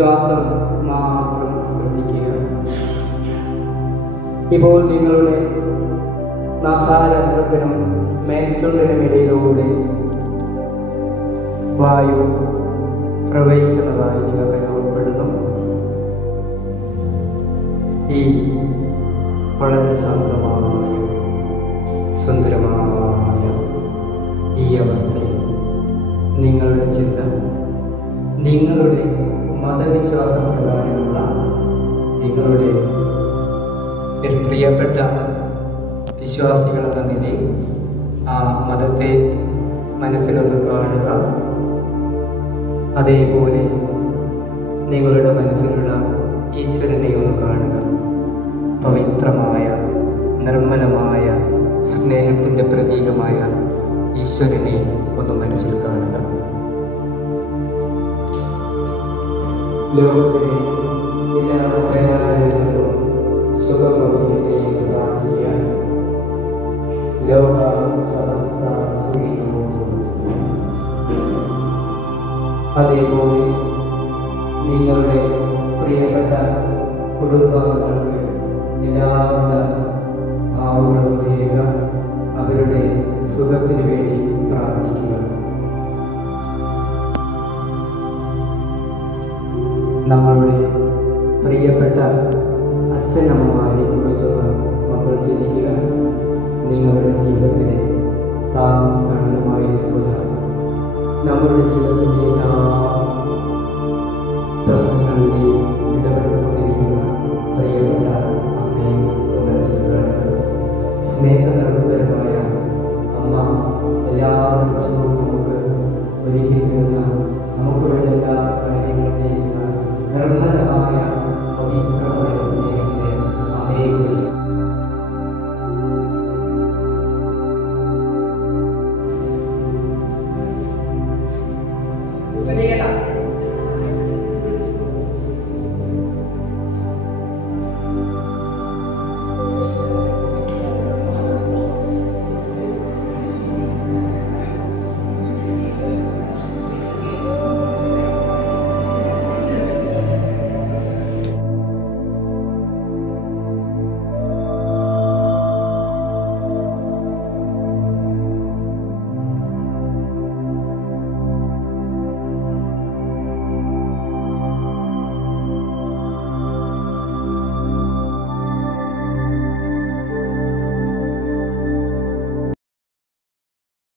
വിശ്വാസം മാത്രം ശ്രദ്ധിക്കുക. ഇപ്പോൾ നിങ്ങളുടെ നഖാരത്തിനും മേൽചുണ്ടിനും ഇടയിലൂടെ വായു പ്രവഹിക്കുന്നതായി നിങ്ങൾക്ക് അനുഭവപ്പെടുന്നു. ഈ വളരെ ശാന്തമായ സുന്ദരമായ ഈ അവസ്ഥയിൽ നിങ്ങളുടെ ചിന്ത നിങ്ങളുടെ മതവിശ്വാസ പ്രകാരമുള്ള നിങ്ങളുടെ പ്രിയപ്പെട്ട വിശ്വാസികൾ എന്ന നിലയിൽ ആ മതത്തെ മനസ്സിലൊന്ന് കാണുക. അതേപോലെ നിങ്ങളുടെ മനസ്സിലുള്ള ഈശ്വരനെ ഒന്ന് കാണുക. പവിത്രമായ നിർമ്മലമായ സ്നേഹത്തിൻ്റെ പ്രതീകമായ ഈശ്വരനെ ഒന്ന് മനസ്സിൽ കാണുക. ലോകത്തിലെ എല്ലാ സേവനങ്ങളിലും സുഖമൊഴിക്കുകയും പ്രാർത്ഥിക്കുക. ലോക സമസ്ത സുഖിനോ. അതേപോലെ നിങ്ങളുടെ പ്രിയപ്പെട്ട കുടുംബാംഗങ്ങൾക്ക് എല്ലാവിധ ഭാവങ്ങളും ചെയ്യുക. അവരുടെ സുഖത്തിന് വേണ്ടി പ്രാർത്ഥിക്കുക. നമ്മളുടെ പ്രിയപ്പെട്ട അച്ഛനമ്മമാരെ കുറിച്ചൊന്ന് മക്കൾ ചിന്തിക്കുക. നിങ്ങളുടെ ജീവിതത്തിന് താങ്ങും തണലുമായി നിൽക്കുക. നമ്മുടെ ജീവിതത്തിൻ്റെ എല്ലാ പ്രശ്നങ്ങളുടെയും ഇടപെട്ടുകൊണ്ടിരിക്കുന്ന പ്രിയപ്പെട്ട അമ്മയെ മനസ്സിലാക്കുക. സ്നേഹനിർഭരമായ അമ്മ എല്ലാ പ്രശ്നവും നമുക്ക് ഒരുക്കി തരുന്ന, നമുക്ക് വേണ്ട എല്ലാ കാര്യങ്ങൾ ചെയ്യുന്ന നിർമ്മല